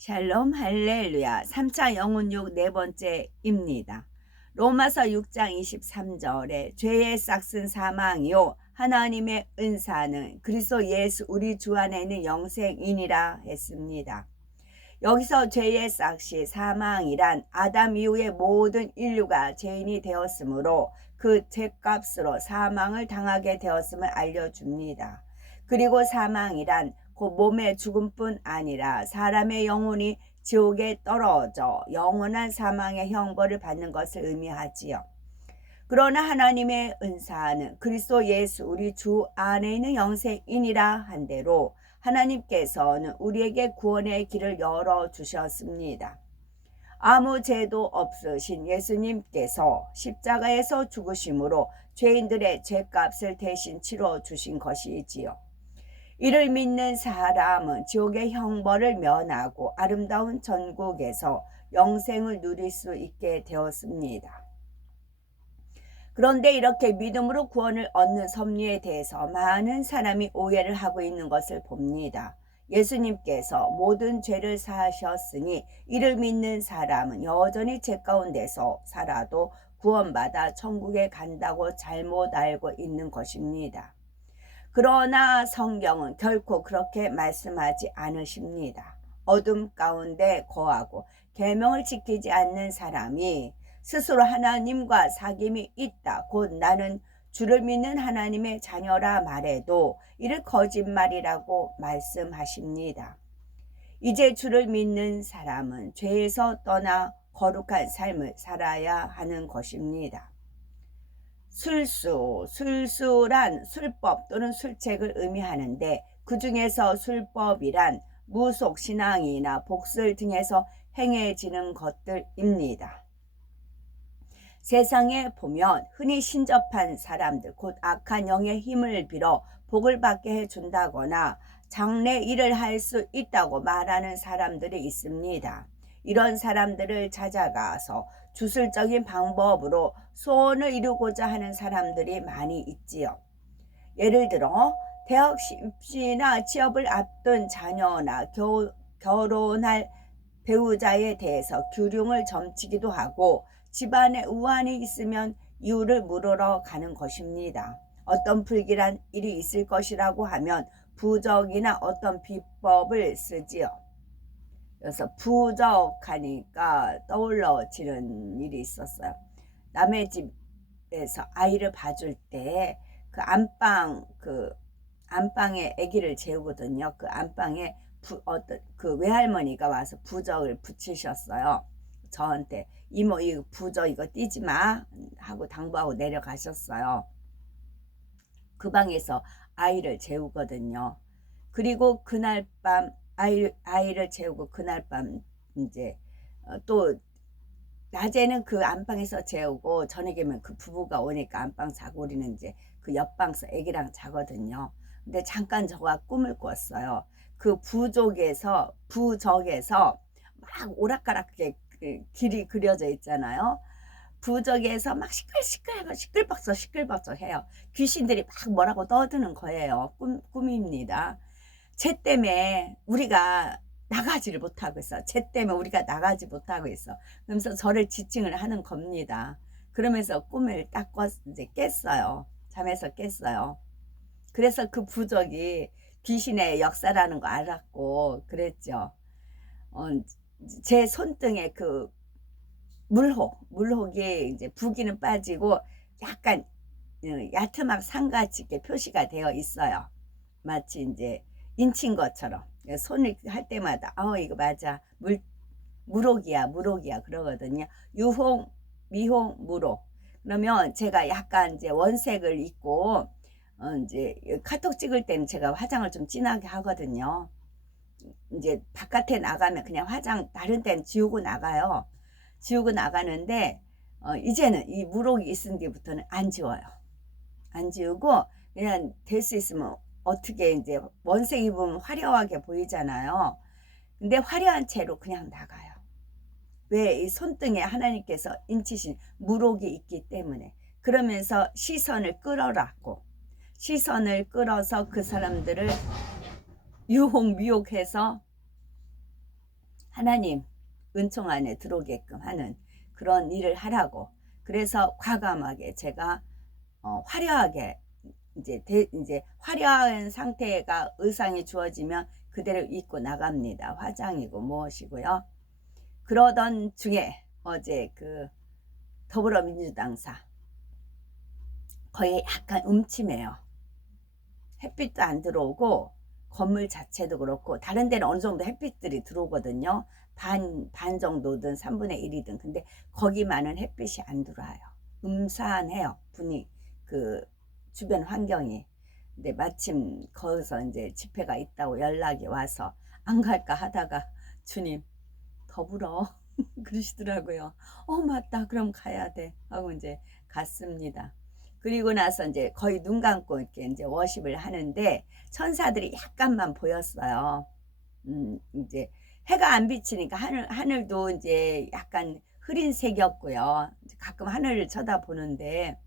샬롬 할렐루야. 3차 영혼육 네 번째입니다. 로마서 6장 23절에 죄의 싹슨 사망이요 하나님의 은사는 그리스도 예수 우리 주 안에 있는 영생이니라 했습니다. 여기서 죄의 싹시 사망이란 아담 이후의 모든 인류가 죄인이 되었으므로 그 죄값으로 사망을 당하게 되었음을 알려줍니다. 그리고 사망이란 그 몸의 죽음뿐 아니라 사람의 영혼이 지옥에 떨어져 영원한 사망의 형벌을 받는 것을 의미하지요. 그러나 하나님의 은사는 그리스도 예수 우리 주 안에 있는 영생이니라 한 대로 하나님께서는 우리에게 구원의 길을 열어주셨습니다. 아무 죄도 없으신 예수님께서 십자가에서 죽으심으로 죄인들의 죄값을 대신 치러주신 것이지요. 이를 믿는 사람은 지옥의 형벌을 면하고 아름다운 천국에서 영생을 누릴 수 있게 되었습니다. 그런데 이렇게 믿음으로 구원을 얻는 섭리에 대해서 많은 사람이 오해를 하고 있는 것을 봅니다. 예수님께서 모든 죄를 사하셨으니 이를 믿는 사람은 여전히 죄 가운데서 살아도 구원받아 천국에 간다고 잘못 알고 있는 것입니다. 그러나 성경은 결코 그렇게 말씀하지 않으십니다. 어둠 가운데 거하고 계명을 지키지 않는 사람이 스스로 하나님과 사귐이 있다, 곧 나는 주를 믿는 하나님의 자녀라 말해도 이를 거짓말이라고 말씀하십니다. 이제 주를 믿는 사람은 죄에서 떠나 거룩한 삶을 살아야 하는 것입니다. 술수란 술법 또는 술책을 의미하는데 그 중에서 술법이란 무속 신앙이나 복술 등에서 행해지는 것들입니다. 세상에 보면 흔히 신접한 사람들, 곧 악한 영의 힘을 빌어 복을 받게 해준다거나 장래 일을 할 수 있다고 말하는 사람들이 있습니다. 이런 사람들을 찾아가서 주술적인 방법으로 소원을 이루고자 하는 사람들이 많이 있지요. 예를 들어 대학 입시나 취업을 앞둔 자녀나 결혼할 배우자에 대해서 규령을 점치기도 하고 집안에 우환이 있으면 이유를 물으러 가는 것입니다. 어떤 불길한 일이 있을 것이라고 하면 부적이나 어떤 비법을 쓰지요. 그래서 부적하니까 떠올라지는 일이 있었어요. 남의 집에서 아이를 봐줄 때 그 안방에 아기를 재우거든요. 그 안방에 그 외할머니가 와서 부적을 붙이셨어요. 저한테 이모 이 부적 이거 띄지 마 하고 당부하고 내려가셨어요. 그 방에서 아이를 재우거든요. 그리고 그날 밤 아이를 재우고 그날 밤 이제 또 낮에는 그 안방에서 재우고 저녁에면 그 부부가 오니까 안방 자고 우리는 이제 그 옆방에서 애기랑 자거든요. 근데 잠깐 저가 꿈을 꿨어요. 그 부적에서 막 오락가락하게 길이 그려져 있잖아요. 부적에서 막 시끌벅적 해요. 귀신들이 막 뭐라고 떠드는 거예요. 꿈입니다. 죄 때문에 우리가 나가지를 못하고 있어. 죄 때문에 우리가 나가지 못하고 있어. 그러면서 저를 지칭을 하는 겁니다. 그러면서 꿈을 딱 이제 깼어요. 잠에서 깼어요. 그래서 그 부적이 귀신의 역사라는 거 알았고 그랬죠. 제 손등에 그 물혹이 이제 부기는 빠지고 약간 야트막 상같이 이렇게 표시가 되어 있어요. 마치 이제 인친 것처럼 손을 할 때마다 이거 맞아 무록이야 그러거든요. 유홍, 미홍, 무록. 그러면 제가 약간 이제 원색을 입고 이제 카톡 찍을 때는 제가 화장을 좀 진하게 하거든요. 이제 바깥에 나가면 그냥 화장 다른 때는 지우고 나가요. 지우고 나가는데 이제는 이 무록이 있은 뒤부터는 안 지워요. 안 지우고 그냥 될 수 있으면 어떻게 이제 원색 입으면 화려하게 보이잖아요. 근데 화려한 채로 그냥 나가요. 왜? 이 손등에 하나님께서 인치신 무록이 있기 때문에. 그러면서 시선을 끌어라고 시선을 끌어서 그 사람들을 유혹 미혹해서 하나님 은총 안에 들어오게끔 하는 그런 일을 하라고. 그래서 과감하게 제가 화려하게 이제 화려한 상태가 의상이 주어지면 그대로 입고 나갑니다. 화장이고 무엇이고요. 그러던 중에 어제 그 더불어민주당사 거의 약간 음침해요. 햇빛도 안 들어오고 건물 자체도 그렇고 다른 데는 어느 정도 햇빛들이 들어오거든요. 반 정도든 3분의 1이든. 근데 거기만은 햇빛이 안 들어와요. 음산해요. 그 주변 환경이. 근데 마침 거기서 이제 집회가 있다고 연락이 와서 안 갈까 하다가 주님 더불어 그러시더라고요. 맞다. 그럼 가야 돼. 하고 이제 갔습니다. 그리고 나서 이제 거의 눈 감고 이렇게 이제 워십을 하는데 천사들이 약간만 보였어요. 이제 해가 안 비치니까 하늘도 이제 약간 흐린 색이었고요. 가끔 하늘을 쳐다보는데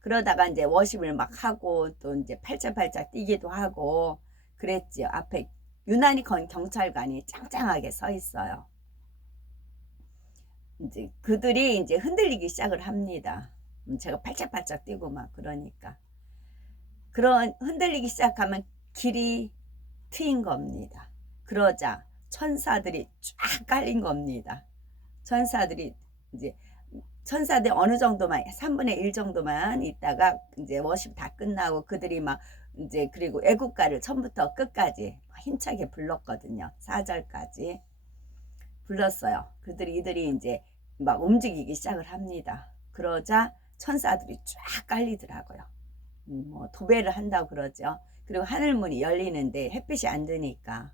그러다가 이제 워십을 막 하고 또 이제 팔짝팔짝 뛰기도 하고 그랬지요. 앞에 유난히 경찰관이 짱짱하게 서 있어요. 이제 그들이 이제 흔들리기 시작을 합니다. 제가 팔짝팔짝 뛰고 막 그러니까 그런 흔들리기 시작하면 길이 트인 겁니다. 그러자 천사들이 쫙 깔린 겁니다. 천사들이 어느 정도만 3분의 1 정도만 있다가 이제 워십 다 끝나고 그들이 막 이제 그리고 애국가를 처음부터 끝까지 힘차게 불렀거든요. 4절까지 불렀어요. 이들이 이제 막 움직이기 시작을 합니다. 그러자 천사들이 쫙 깔리더라고요. 뭐 도배를 한다고 그러죠. 그리고 하늘문이 열리는데 햇빛이 안 드니까.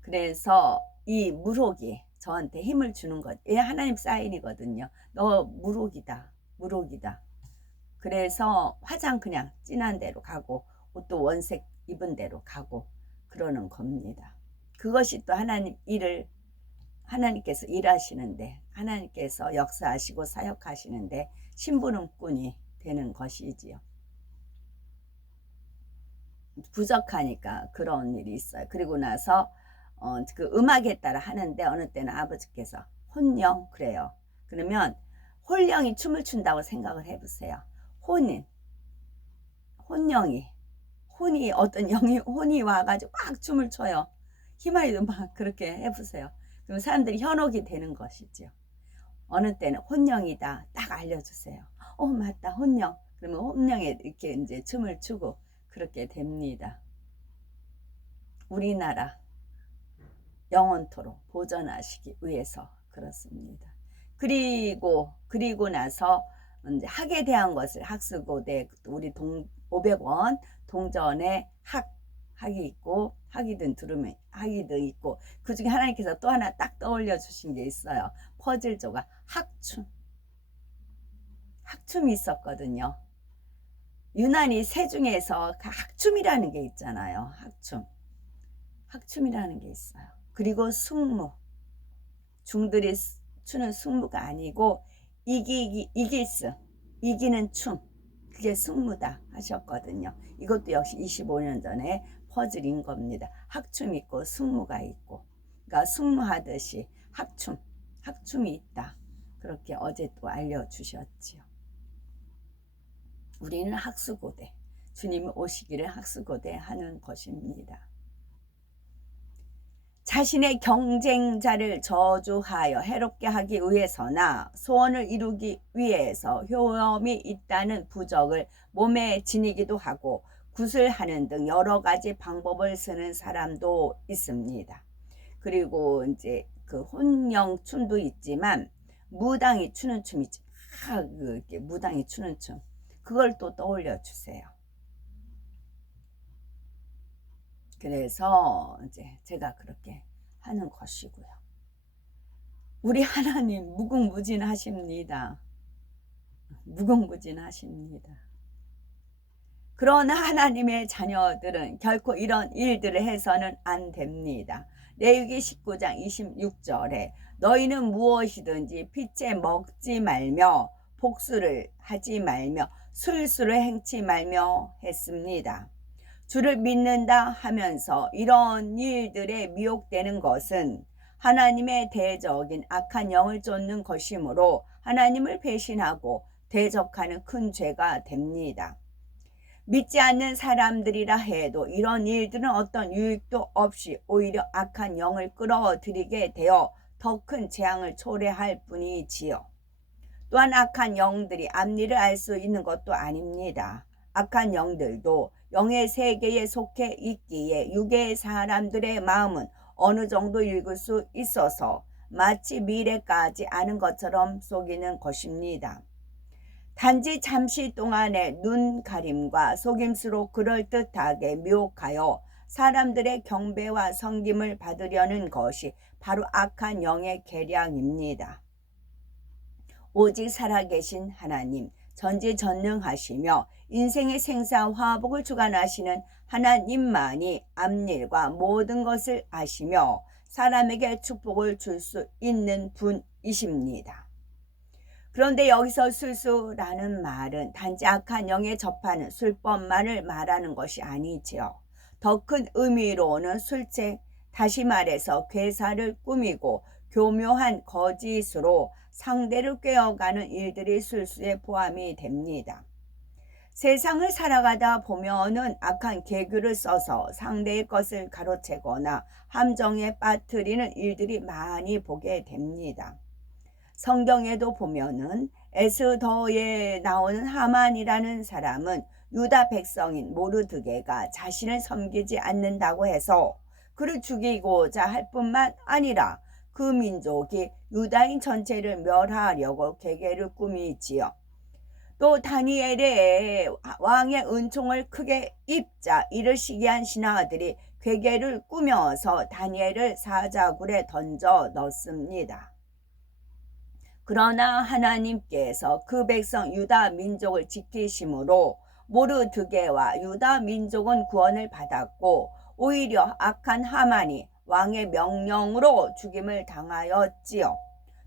그래서 이 무록이 저한테 힘을 주는 것. 얘 하나님 사인이거든요. 너 무록이다. 무록이다. 그래서 화장 그냥 진한 대로 가고 옷도 원색 입은 대로 가고 그러는 겁니다. 그것이 또 하나님께서 일하시는데 하나님께서 역사하시고 사역하시는데 심부름꾼이 되는 것이지요. 부족하니까 그런 일이 있어요. 그리고 나서 그 음악에 따라 하는데 어느 때는 아버지께서 혼령 그래요. 그러면 홀령이 춤을 춘다고 생각을 해보세요. 혼이 어떤 혼이 와가지고 막 춤을 춰요. 희마리도 막 그렇게 해보세요. 그럼 사람들이 현혹이 되는 것이죠. 어느 때는 혼령이다 딱 알려주세요. 맞다 혼령. 그러면 혼령에 이렇게 이제 춤을 추고 그렇게 됩니다. 우리나라 영원토록 보존하시기 위해서 그렇습니다. 그리고 나서 이제 학에 대한 것을 학수고대 우리 500원 동전에 학이 있고 학이든 들으면 학이든 있고 그 중에 하나님께서 또 하나 딱 떠올려 주신 게 있어요. 퍼즐 조각 학춤이 있었거든요. 유난히 새 중에서 학춤이라는 게 있잖아요. 학춤이라는 게 있어요. 그리고 승무, 중들이 추는 승무가 아니고 이기는 춤, 그게 승무다 하셨거든요. 이것도 역시 25년 전에 퍼즐인 겁니다. 학춤 있고 승무가 있고, 그러니까 승무하듯이 학춤이 있다. 그렇게 어제 또 알려주셨지요. 우리는 학수고대, 주님이 오시기를 학수고대 하는 것입니다. 자신의 경쟁자를 저주하여 해롭게 하기 위해서나 소원을 이루기 위해서 효험이 있다는 부적을 몸에 지니기도 하고 굿을 하는 등 여러 가지 방법을 쓰는 사람도 있습니다. 그리고 이제 그 혼령 춤도 있지만 무당이 추는 춤 있지. 무당이 추는 춤. 그걸 또 떠올려 주세요. 그래서 이제 제가 그렇게 하는 것이고요. 우리 하나님 무궁무진하십니다. 무궁무진하십니다. 그러나 하나님의 자녀들은 결코 이런 일들을 해서는 안 됩니다. 레위기 19장 26절에 너희는 무엇이든지 빛에 먹지 말며 복수를 하지 말며 술수를 행치 말며 했습니다. 주를 믿는다 하면서 이런 일들에 미혹되는 것은 하나님의 대적인 악한 영을 쫓는 것이므로 하나님을 배신하고 대적하는 큰 죄가 됩니다. 믿지 않는 사람들이라 해도 이런 일들은 어떤 유익도 없이 오히려 악한 영을 끌어들이게 되어 더 큰 재앙을 초래할 뿐이지요. 또한 악한 영들이 앞니를 알 수 있는 것도 아닙니다. 악한 영들도 영의 세계에 속해 있기에 육의 사람들의 마음은 어느 정도 읽을 수 있어서 마치 미래까지 아는 것처럼 속이는 것입니다. 단지 잠시 동안의 눈 가림과 속임수로 그럴듯하게 미혹하여 사람들의 경배와 섬김을 받으려는 것이 바로 악한 영의 계략입니다. 오직 살아계신 하나님, 전지전능하시며 인생의 생사화복을 주관하시는 하나님만이 앞일과 모든 것을 아시며 사람에게 축복을 줄 수 있는 분이십니다. 그런데 여기서 술수라는 말은 단지 악한 영에 접하는 술법만을 말하는 것이 아니지요. 더 큰 의미로는 술책, 다시 말해서 괴사를 꾸미고 교묘한 거짓으로 상대를 꿰어가는 일들이 술수에 포함이 됩니다. 세상을 살아가다 보면은 악한 계규를 써서 상대의 것을 가로채거나 함정에 빠뜨리는 일들이 많이 보게 됩니다. 성경에도 보면은 에스더에 나오는 하만이라는 사람은 유다 백성인 모르드게가 자신을 섬기지 않는다고 해서 그를 죽이고자 할 뿐만 아니라 그 민족이 유다인 전체를 멸하려고 계계를 꾸미지요. 또 다니엘의 왕의 은총을 크게 입자 이를 시기한 신하들이 계계를 꾸며서 다니엘을 사자굴에 던져 넣습니다. 그러나 하나님께서 그 백성 유다 민족을 지키심으로 모르드게와 유다 민족은 구원을 받았고 오히려 악한 하만이 왕의 명령으로 죽임을 당하였지요.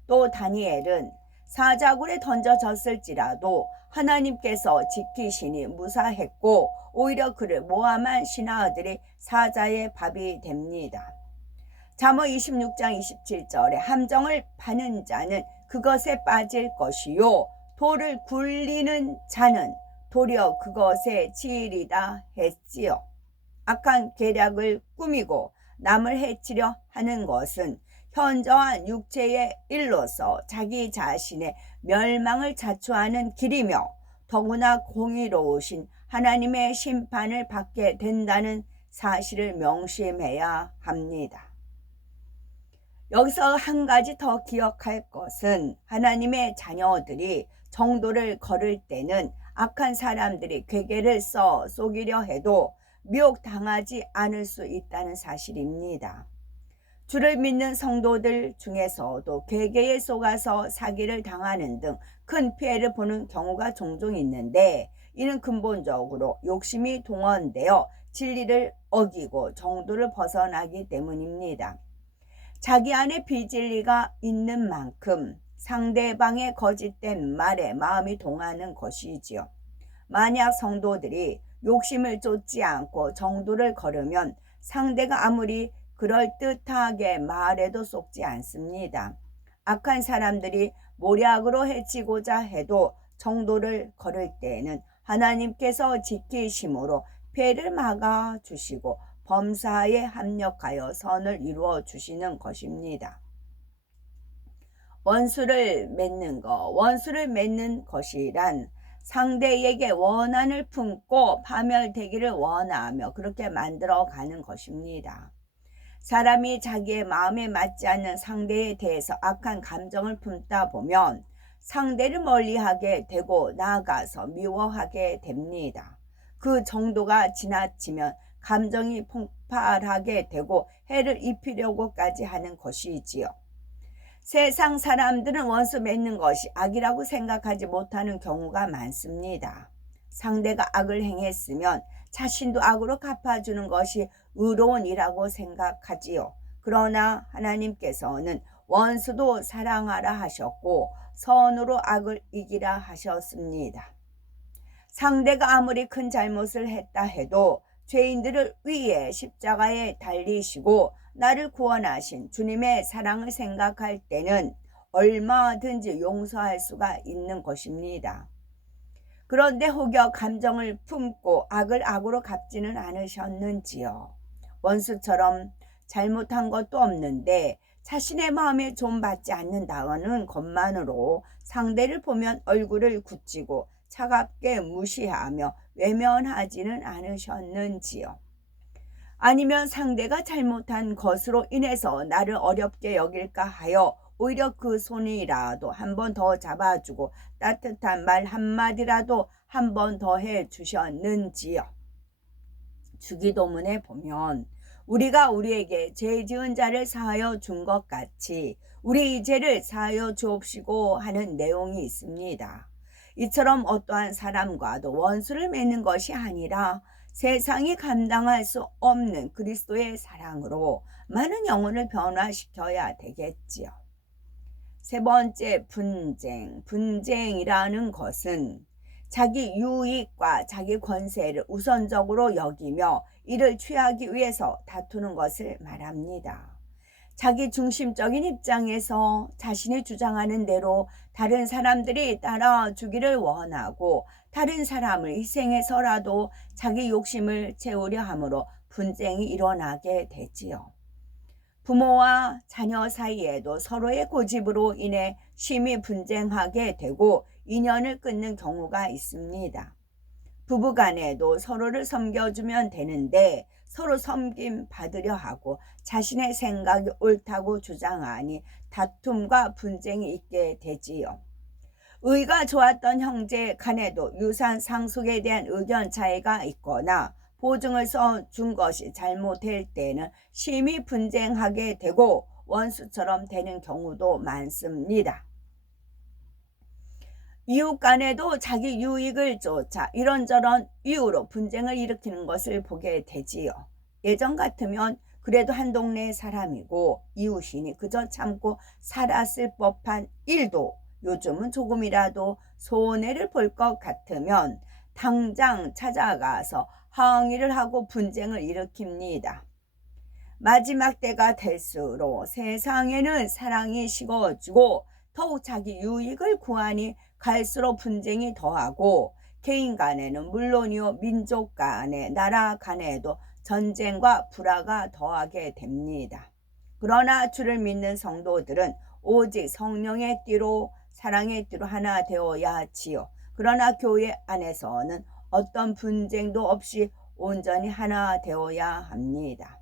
또 다니엘은 사자굴에 던져졌을지라도 하나님께서 지키시니 무사했고 오히려 그를 모함한 신하들이 사자의 밥이 됩니다. 잠언 26장 27절에 함정을 파는 자는 그것에 빠질 것이요 돌을 굴리는 자는 도리어 그것에 치이리다 했지요. 악한 계략을 꾸미고 남을 해치려 하는 것은 현저한 육체의 일로서 자기 자신의 멸망을 자초하는 길이며 더구나 공의로우신 하나님의 심판을 받게 된다는 사실을 명심해야 합니다. 여기서 한 가지 더 기억할 것은 하나님의 자녀들이 정도를 걸을 때는 악한 사람들이 괴계를 써 속이려 해도 미혹당하지 않을 수 있다는 사실입니다. 주를 믿는 성도들 중에서도 괴계에 속아서 사기를 당하는 등 큰 피해를 보는 경우가 종종 있는데 이는 근본적으로 욕심이 동원되어 진리를 어기고 정도를 벗어나기 때문입니다. 자기 안에 비진리가 있는 만큼 상대방의 거짓된 말에 마음이 동하는 것이지요. 만약 성도들이 욕심을 쫓지 않고 정도를 걸으면 상대가 아무리 그럴듯하게 말해도 속지 않습니다. 악한 사람들이 모략으로 해치고자 해도 정도를 걸을 때에는 하나님께서 지키심으로 피해를 막아주시고 범사에 합력하여 선을 이루어 주시는 것입니다. 원수를 맺는 것이란 상대에게 원한을 품고 파멸되기를 원하며 그렇게 만들어가는 것입니다. 사람이 자기의 마음에 맞지 않는 상대에 대해서 악한 감정을 품다 보면 상대를 멀리하게 되고 나아가서 미워하게 됩니다. 그 정도가 지나치면 감정이 폭발하게 되고 해를 입히려고까지 하는 것이지요. 세상 사람들은 원수 맺는 것이 악이라고 생각하지 못하는 경우가 많습니다. 상대가 악을 행했으면 자신도 악으로 갚아주는 것이 의로운 일이라고 생각하지요. 그러나 하나님께서는 원수도 사랑하라 하셨고 선으로 악을 이기라 하셨습니다. 상대가 아무리 큰 잘못을 했다 해도 죄인들을 위해 십자가에 달리시고 나를 구원하신 주님의 사랑을 생각할 때는 얼마든지 용서할 수가 있는 것입니다. 그런데 혹여 감정을 품고 악을 악으로 갚지는 않으셨는지요. 원수처럼 잘못한 것도 없는데 자신의 마음에 좀 받지 않는다는 것만으로 상대를 보면 얼굴을 굳히고 차갑게 무시하며 외면하지는 않으셨는지요. 아니면 상대가 잘못한 것으로 인해서 나를 어렵게 여길까 하여 오히려 그 손이라도 한 번 더 잡아주고 따뜻한 말 한마디라도 한 번 더 해주셨는지요. 주기도문에 보면 우리가 우리에게 죄 지은 자를 사하여 준 것 같이 우리 죄를 사하여 주옵시고 하는 내용이 있습니다. 이처럼 어떠한 사람과도 원수를 맺는 것이 아니라 세상이 감당할 수 없는 그리스도의 사랑으로 많은 영혼을 변화시켜야 되겠지요. 세 번째, 분쟁이라는 것은 자기 유익과 자기 권세를 우선적으로 여기며 이를 취하기 위해서 다투는 것을 말합니다. 자기 중심적인 입장에서 자신이 주장하는 대로 다른 사람들이 따라주기를 원하고 다른 사람을 희생해서라도 자기 욕심을 채우려 함으로 분쟁이 일어나게 되지요. 부모와 자녀 사이에도 서로의 고집으로 인해 심히 분쟁하게 되고 인연을 끊는 경우가 있습니다. 부부간에도 서로를 섬겨주면 되는데 서로 섬김 받으려 하고 자신의 생각이 옳다고 주장하니 다툼과 분쟁이 있게 되지요. 의가 좋았던 형제 간에도 유산 상속에 대한 의견 차이가 있거나 보증을 써준 것이 잘못될 때는 심히 분쟁하게 되고 원수처럼 되는 경우도 많습니다. 이웃 간에도 자기 유익을 쫓아 이런저런 이유로 분쟁을 일으키는 것을 보게 되지요. 예전 같으면 그래도 한 동네 사람이고 이웃이니 그저 참고 살았을 법한 일도 요즘은 조금이라도 손해를 볼 것 같으면 당장 찾아가서 항의를 하고 분쟁을 일으킵니다. 마지막 때가 될수록 세상에는 사랑이 식어지고 더욱 자기 유익을 구하니 갈수록 분쟁이 더하고 개인 간에는 물론이요 민족 간에 나라 간에도 전쟁과 불화가 더하게 됩니다. 그러나 주를 믿는 성도들은 오직 성령의 띠로 사랑의 띠로 하나 되어야 하지요. 그러나 교회 안에서는 어떤 분쟁도 없이 온전히 하나 되어야 합니다.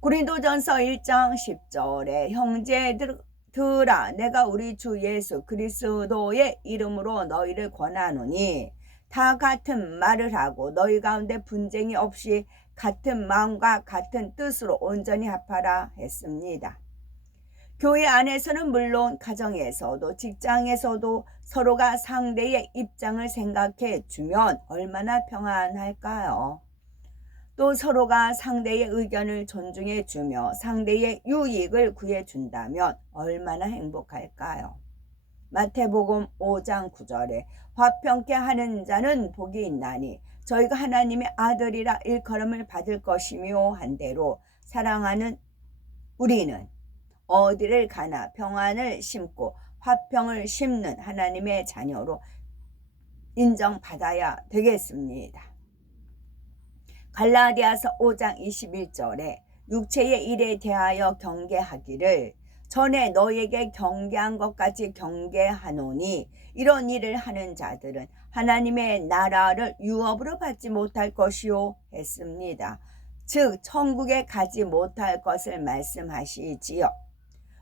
고린도전서 1장 10절에 형제들아 내가 우리 주 예수 그리스도의 이름으로 너희를 권하노니 다 같은 말을 하고 너희 가운데 분쟁이 없이 같은 마음과 같은 뜻으로 온전히 합하라 했습니다. 교회 안에서는 물론 가정에서도 직장에서도 서로가 상대의 입장을 생각해 주면 얼마나 평안할까요? 또 서로가 상대의 의견을 존중해 주며 상대의 유익을 구해 준다면 얼마나 행복할까요? 마태복음 5장 9절에 화평케 하는 자는 복이 있나니 저희가 하나님의 아들이라 일컬음을 받을 것이며 한대로 사랑하는 우리는 어디를 가나 평안을 심고 화평을 심는 하나님의 자녀로 인정받아야 되겠습니다. 갈라디아서 5장 21절에 육체의 일에 대하여 경계하기를 전에 너에게 경계한 것까지 경계하노니 이런 일을 하는 자들은 하나님의 나라를 유업으로 받지 못할 것이요 했습니다. 즉 천국에 가지 못할 것을 말씀하시지요.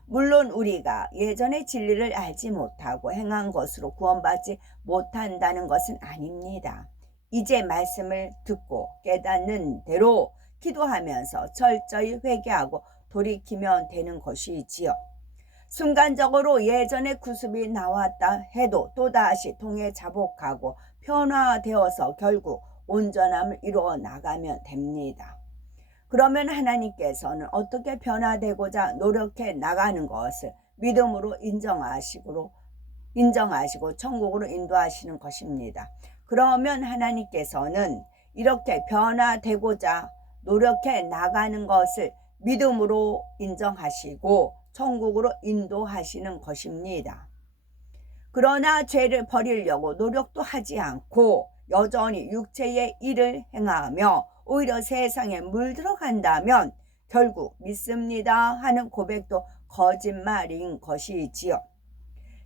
물론 우리가 예전의 진리를 알지 못하고 행한 것으로 구원받지 못한다는 것은 아닙니다. 이제 말씀을 듣고 깨닫는 대로 기도하면서 철저히 회개하고 돌이키면 되는 것이지요. 순간적으로 예전의 구습이 나왔다 해도 또다시 통해 자복하고 변화되어서 결국 온전함을 이루어 나가면 됩니다. 그러면 하나님께서는 어떻게 변화되고자 노력해 나가는 것을 믿음으로 인정하시고 천국으로 인도하시는 것입니다. 그러면 하나님께서는 이렇게 변화되고자 노력해 나가는 것을 믿음으로 인정하시고 천국으로 인도하시는 것입니다. 그러나 죄를 버리려고 노력도 하지 않고 여전히 육체의 일을 행하며 오히려 세상에 물들어간다면 결국 믿습니다 하는 고백도 거짓말인 것이지요.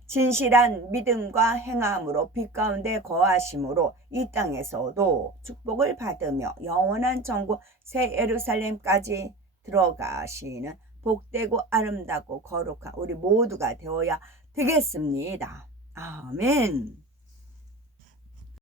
진실한 믿음과 행함으로 빛 가운데 거하심으로 이 땅에서도 축복을 받으며 영원한 천국 새 예루살렘까지 들어가시는 복되고 아름답고 거룩한 우리 모두가 되어야 되겠습니다. 아멘.